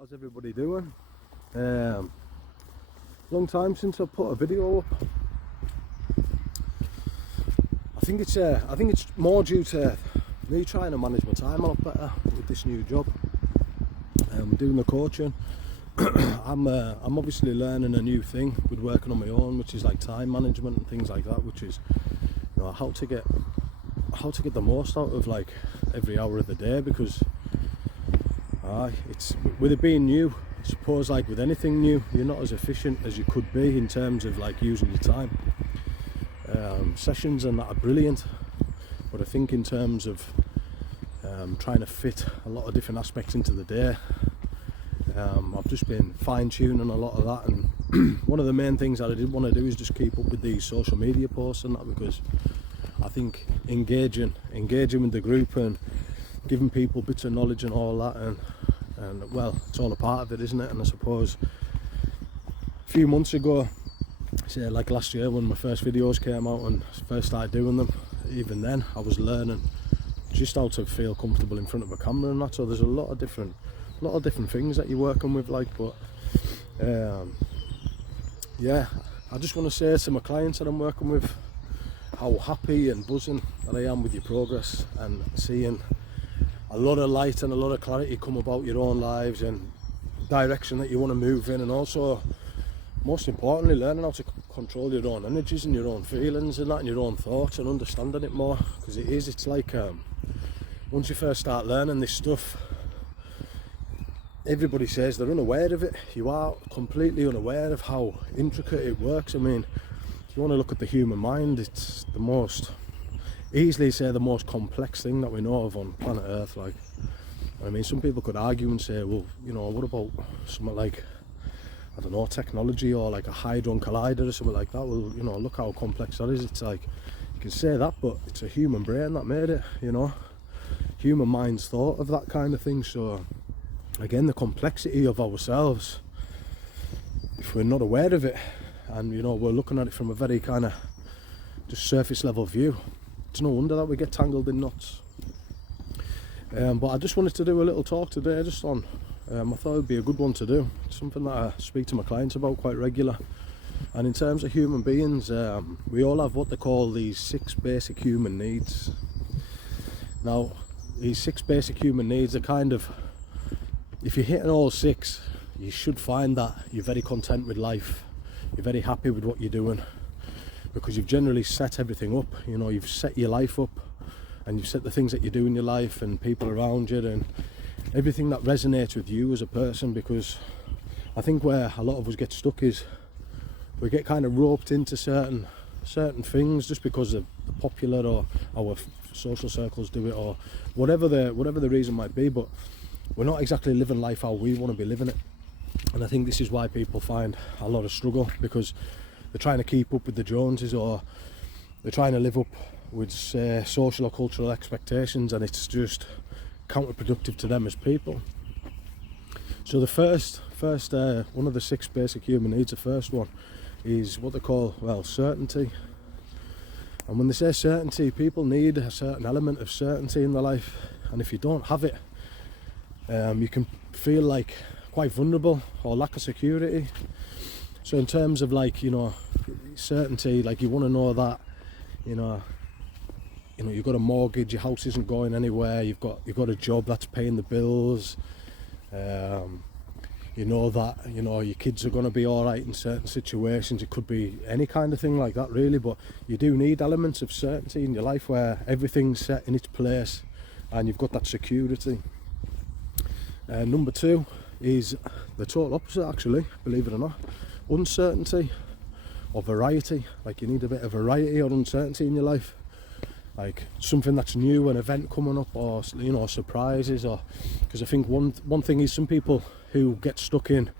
How's everybody doing? Long time since I put a video up. I think it's more due to me trying to manage my time a lot better with this new job. Doing the coaching. I'm obviously learning a new thing with working on my own, which is like time management and things like that, which is, you know, how to get the most out of like every hour of the day, because it's with it being new, I suppose, like with anything new, you're not as efficient as you could be in terms of like using your time. Sessions and that are brilliant, but I think in terms of trying to fit a lot of different aspects into the day, I've just been fine-tuning a lot of that, and one of the main things that I did want to do is just keep up with these social media posts and that, because I think engaging with the group and giving people bits of knowledge and all that, and well, it's all a part of it, isn't it? And I suppose a few months ago, say like last year when my first videos came out and first started doing them, even then I was learning just how to feel comfortable in front of a camera and that. So there's a lot of different things that you're working with, like, but yeah, I just want to say to my clients that I'm working with how happy and buzzing that I am with your progress, and seeing a lot of light and a lot of clarity come about your own lives and direction that you want to move in, and also most importantly learning how to control your own energies and your own feelings and that, and your own thoughts, and understanding it more, because it's like once you first start learning this stuff, everybody says they're unaware of it. You are completely unaware of how intricate it works. I mean, if you want to look at the human mind, it's the most complex thing that we know of on planet Earth. Like, I mean, some people could argue and say, well, you know, what about something like, I don't know, technology, or like a hadron collider or something like that? Well, you know, look how complex that is. It's like, you can say that, but it's a human brain that made it, you know. Human minds thought of that kind of thing. So again, the complexity of ourselves, if we're not aware of it, and you know, we're looking at it from a very kind of just surface level view, it's no wonder that we get tangled in knots. But I just wanted to do a little talk today just on, I thought it would be a good one to do. It's something that I speak to my clients about quite regular. And in terms of human beings, we all have what they call these 6 basic human needs. Now, these 6 basic human needs are kind of, if you're hitting all 6, you should find that you're very content with life. You're very happy with what you're doing, because you've generally set everything up. You know, you've set your life up, and you've set the things that you do in your life and people around you and everything that resonates with you as a person. Because I think where a lot of us get stuck is we get kind of roped into certain things just because of the popular, or our social circles do it, or whatever the reason might be, but we're not exactly living life how we want to be living it. And I think this is why people find a lot of struggle, because they're trying to keep up with the Joneses, or they're trying to live up with social or cultural expectations, and it's just counterproductive to them as people. So the first one of the 6 basic human needs, the first one is what they call, well, certainty. And when they say certainty, people need a certain element of certainty in their life, and if you don't have it, you can feel like quite vulnerable or lack of security. So in terms of, like, you know, certainty, like, you want to know that, you know you've got a mortgage, your house isn't going anywhere, you've got a job that's paying the bills, you know that, you know, your kids are going to be all right in certain situations. It could be any kind of thing like that, really, but you do need elements of certainty in your life where everything's set in its place and you've got that security. Number 2 is the total opposite, actually, believe it or not. Uncertainty or variety. Like, you need a bit of variety or uncertainty in your life, like something that's new, an event coming up, or, you know, surprises. Or because I think one thing is, some people who get stuck in,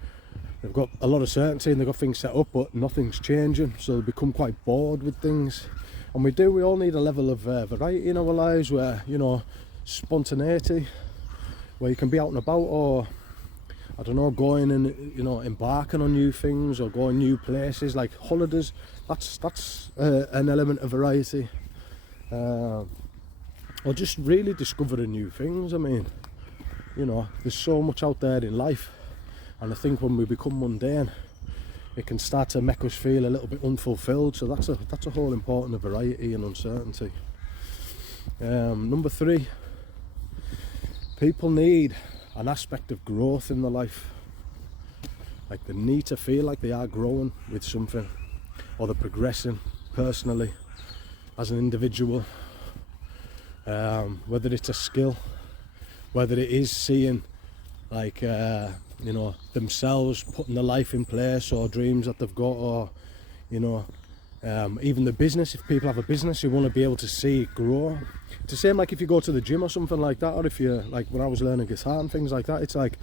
they've got a lot of certainty and they've got things set up, but nothing's changing, so they become quite bored with things. And we all need a level of variety in our lives, where, you know, spontaneity, where you can be out and about, or I don't know, going and, you know, embarking on new things, or going new places, like holidays. That's an element of variety. Or just really discovering new things. I mean, you know, there's so much out there in life And I think when we become mundane, it can start to make us feel a little bit unfulfilled. So that's a whole important of variety and uncertainty. Number 3, people need an aspect of growth in their life. Like they need to feel like they are growing with something, or they're progressing personally as an individual. Whether it's a skill, whether it is seeing like themselves putting their life in place, or dreams that they've got, or even the business. If people have a business, you want to be able to see it grow. It's the same like if you go to the gym or something like that, or if you're like when I was learning guitar and things like that, it's like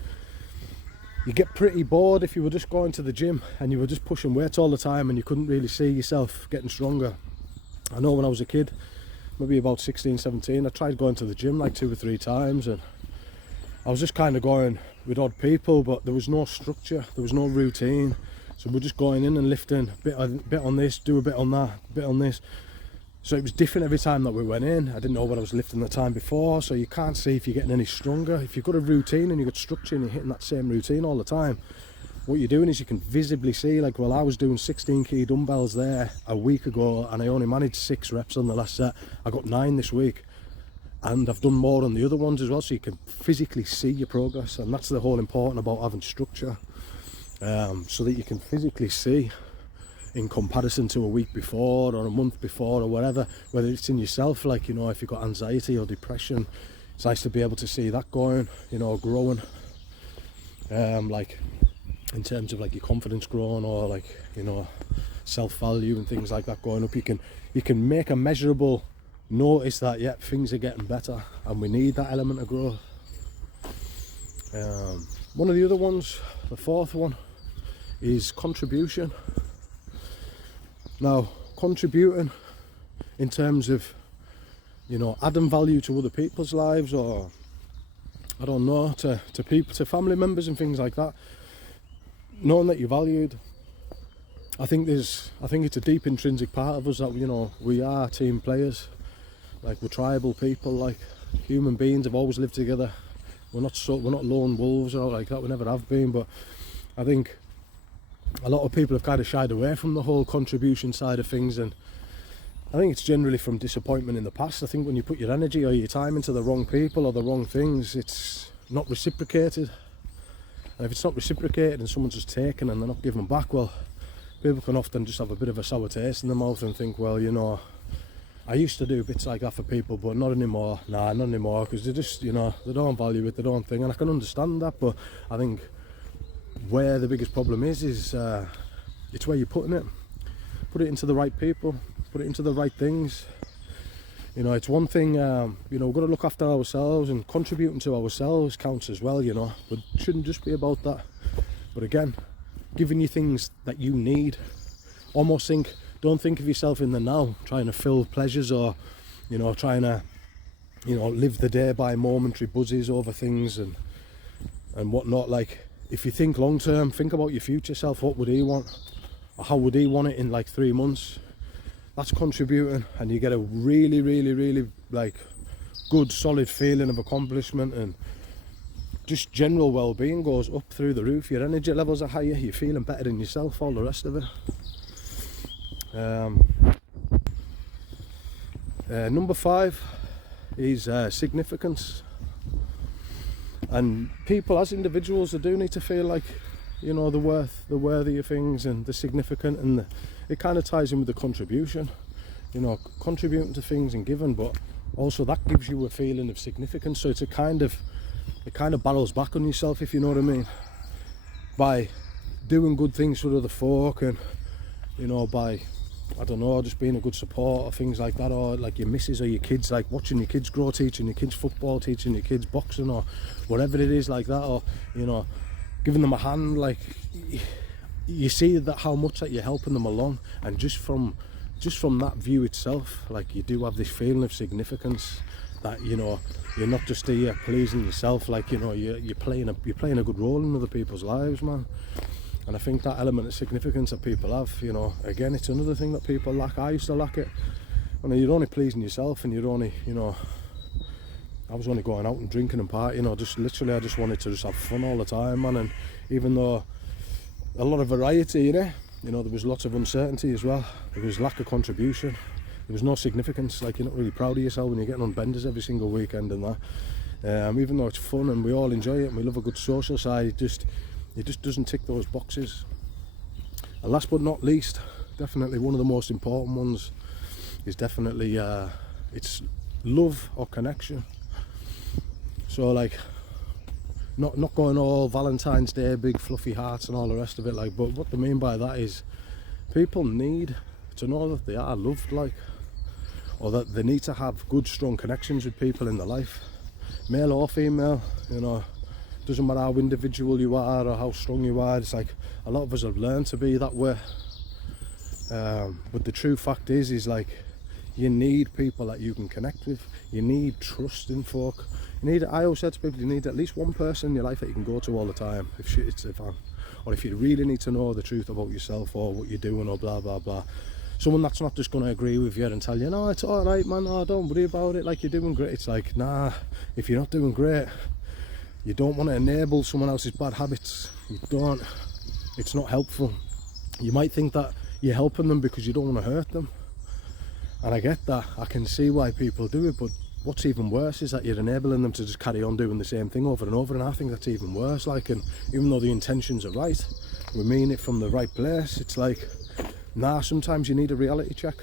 you get pretty bored if you were just going to the gym and you were just pushing weights all the time and you couldn't really see yourself getting stronger. I know when I was a kid, maybe about 16, 17, I tried going to the gym like 2 or 3 times, and I was just kind of going with odd people, but there was no structure, there was no routine. So we're just going in and lifting a bit on this, do a bit on that, a bit on this. So it was different every time that we went in. I didn't know what I was lifting the time before, so you can't see if you're getting any stronger. If you've got a routine and you've got structure and you're hitting that same routine all the time, what you're doing is you can visibly see, like, well, I was doing 16 key dumbbells there a week ago and I only managed 6 reps on the last set. I got 9 this week, and I've done more on the other ones as well, so you can physically see your progress. And that's the whole important about having structure, so that you can physically see in comparison to a week before or a month before or whatever, whether it's in yourself, like, if you've got anxiety or depression, it's nice to be able to see that going, growing, like in terms of like your confidence growing, or like, self-value and things like that going up. You can make a measurable notice that, yeah, things are getting better, and we need that element of growth. One of the other ones, the 4th one, is contribution. Now, contributing in terms of, adding value to other people's lives, or I don't know, to people, to family members and things like that, knowing that you're valued. I think it's a deep intrinsic part of us that, we are team players. Like, we're tribal people, like human beings have always lived together. We're not lone wolves or like that, we never have been. But I think a lot of people have kind of shied away from the whole contribution side of things, and I think it's generally from disappointment in the past. I think when you put your energy or your time into the wrong people or the wrong things, it's not reciprocated. And if it's not reciprocated and someone's just taken and they're not giving back, well, people can often just have a bit of a sour taste in their mouth and think, well, I used to do bits like that for people, but not anymore. Nah, not anymore, because they just, they don't value it, they don't think, and I can understand that. But I think where the biggest problem is it's where you're putting it. Put it into the right people, put it into the right things. It's one thing, we've got to look after ourselves, and contributing to ourselves counts as well, but it shouldn't just be about that. But again, giving you things that you need. Don't think of yourself in the now, trying to fill pleasures, or, trying to, live the day by momentary buzzes over things and whatnot. Like, if you think long term, think about your future self. What would he want? Or how would he want it in like 3 months? That's contributing, and you get a really, really, really like good solid feeling of accomplishment, and just general well-being goes up through the roof. Your energy levels are higher, you're feeling better in yourself, all the rest of it. Number 5 is significance. And people as individuals, they do need to feel like, the worthy of things and the significant, and it kind of ties in with the contribution, contributing to things and giving, but also that gives you a feeling of significance. So it kind of barrels back on yourself, if you know what I mean, by doing good things for other folk, and by, I don't know, just being a good support or things like that, or like your missus or your kids, like watching your kids grow, teaching your kids football, teaching your kids boxing, or whatever it is like that, or giving them a hand. Like, you see that how much that you're helping them along, and just from that view itself, like, you do have this feeling of significance, that you're not just here pleasing yourself, like, you're playing a good role in other people's lives, man. And I think that element of significance that people have, again, it's another thing that people lack. I used to lack it. You're only pleasing yourself, and you're only, I was only going out and drinking and partying, or just literally I just wanted to just have fun all the time, man. And even though a lot of variety in it, you know, there was lots of uncertainty as well. There was lack of contribution. There was no significance. Like, you're not really proud of yourself when you're getting on benders every single weekend and that. Even though it's fun and we all enjoy it and we love a good social side, it just doesn't tick those boxes. And last but not least, definitely one of the most important ones is definitely it's love or connection. So like, not going all Valentine's Day, big fluffy hearts and all the rest of it, like, but what they mean by that is people need to know that they are loved, like, or that they need to have good, strong connections with people in their life, male or female. You know, doesn't matter how individual you are or how strong you are. It's like a lot of us have learned to be that way, but the true fact is like, you need people that you can connect with. You need trust in folk. You need, I always said to people, you need at least one person in your life that you can go to all the time if shit hits the fan, or if you really need to know the truth about yourself or what you're doing or blah blah blah. Someone that's not just going to agree with you and tell you, no, it's all right, man, no, don't worry about it, like, you're doing great. It's like, nah, if you're not doing great, you don't want to enable someone else's bad habits. You don't. It's not helpful. You might think that you're helping them because you don't want to hurt them, and I get that. I can see why people do it, but what's even worse is that you're enabling them to just carry on doing the same thing over and over, and I think that's even worse. Like, and even though the intentions are right, we mean it from the right place, it's like, nah, sometimes you need a reality check.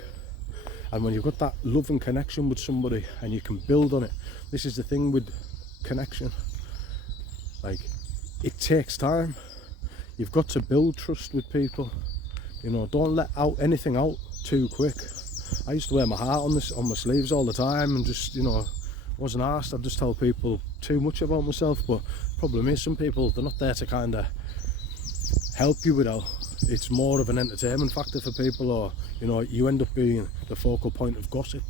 And when you've got that love and connection with somebody and you can build on it, this is the thing with connection, like, it takes time. You've got to build trust with people. You know, don't let anything out too quick. I used to wear my heart on my sleeves all the time and just, you know, wasn't asked. I'd just tell people too much about myself. But the problem is, some people, they're not there to kind of help you with it. It's more of an entertainment factor for people, or, you know, you end up being the focal point of gossip,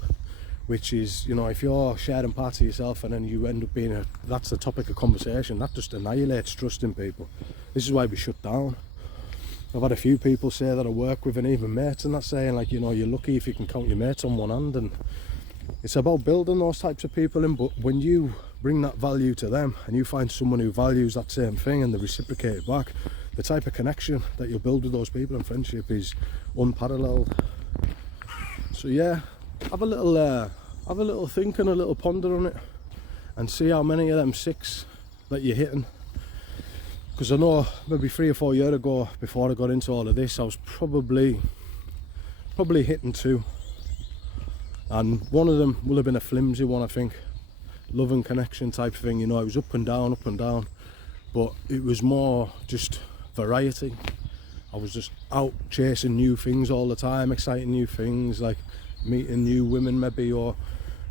which is, you know, if you're sharing parts of yourself and then you end up being that's the topic of conversation, that just annihilates trust in people. This is why we shut down. I've had a few people say that I work with, and even mates, and that's saying, like, you know, you're lucky if you can count your mates on one hand. And it's about building those types of people in, but when you bring that value to them and you find someone who values that same thing and they reciprocate it back, the type of connection that you'll build with those people and friendship is unparalleled. So yeah, have a little think and a little ponder on it, and see how many of them 6 that you're hitting. Because I know maybe 3 or 4 years ago, before I got into all of this, I was probably hitting 2, and one of them will have been a flimsy one, I think. Love and connection type thing, you know, it was up and down, but it was more just variety. I was just out chasing new things all the time, exciting new things, like meeting new women maybe, or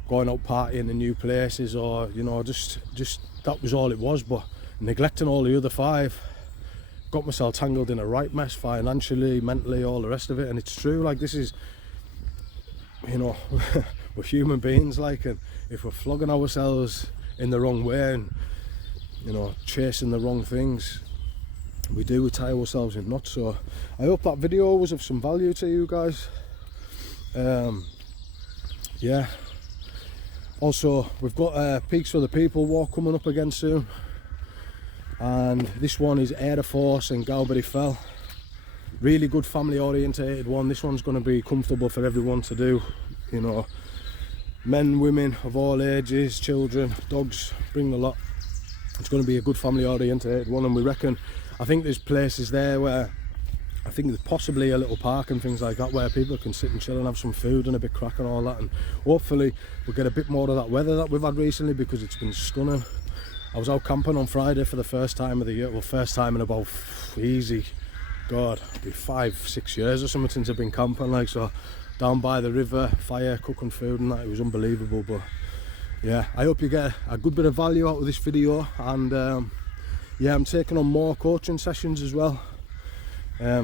going out partying in new places, or, you know, just that was all it was. But neglecting all the other 5, got myself tangled in a right mess, financially, mentally, all the rest of it. And it's true, like, this is, you know, we're human beings, like, and if we're flogging ourselves in the wrong way and, you know, chasing the wrong things, we tie ourselves in knots. So I hope that video was of some value to you guys. Yeah, also we've got Peaks for the People walk coming up again soon, and this one is Air Force and Galbury Fell. Really good family orientated one. This one's going to be comfortable for everyone to do, you know, men, women of all ages, children, dogs, bring the lot. It's going to be a good family orientated one, and we reckon, I think there's places there where I think there's possibly a little park and things like that where people can sit and chill and have some food and a bit crack and all that, and hopefully we'll get a bit more of that weather that we've had recently, because it's been stunning. I was out camping on Friday for the first time of the year, well, first time in about, easy, God, it'd be 5-6 years or something since I've been camping, like, so down by the river, fire, cooking food and that, it was unbelievable. But yeah, I hope you get a good bit of value out of this video, and yeah, I'm taking on more coaching sessions as well.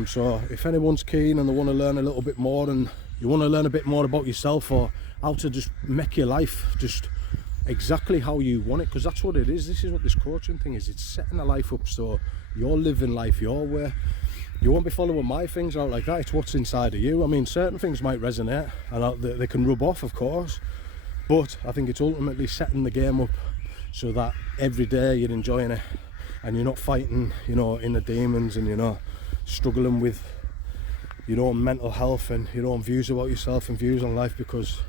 So if anyone's keen and they want to learn a little bit more, and you want to learn a bit more about yourself, or how to just make your life just exactly how you want it, because that's what it is. This is what this coaching thing is. It's setting a life up so you're living life your way. You won't be following my things out like that. It's what's inside of you. I mean, certain things might resonate and they can rub off, of course, But I think it's ultimately setting the game up so that every day you're enjoying it and you're not fighting, you know, inner demons, and you're not struggling with your own mental health and your own views about yourself and views on life, because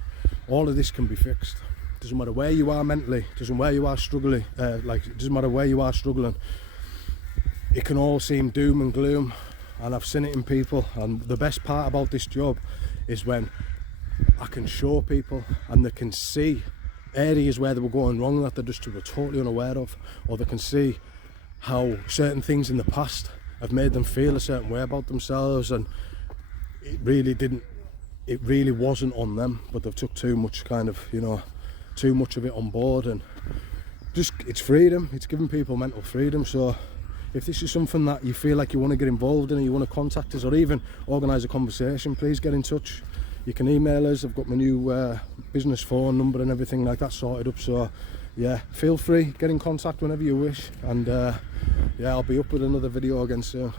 all of this can be fixed. Doesn't matter where you are mentally, doesn't matter where you are struggling, doesn't matter where you are struggling. It can all seem doom and gloom, and I've seen it in people. And the best part about this job is when I can show people and they can see areas where they were going wrong that they just were totally unaware of, or they can see how certain things in the past have made them feel a certain way about themselves, and it really wasn't on them, but they've took too much too much of it on board. And just, it's freedom, it's giving people mental freedom. So if this is something that you feel like you want to get involved in, or you want to contact us or even organise a conversation, please get in touch. You can email us. I've got my new business phone number and everything like that sorted up, so yeah, feel free, get in contact whenever you wish. And yeah, I'll be up with another video again soon.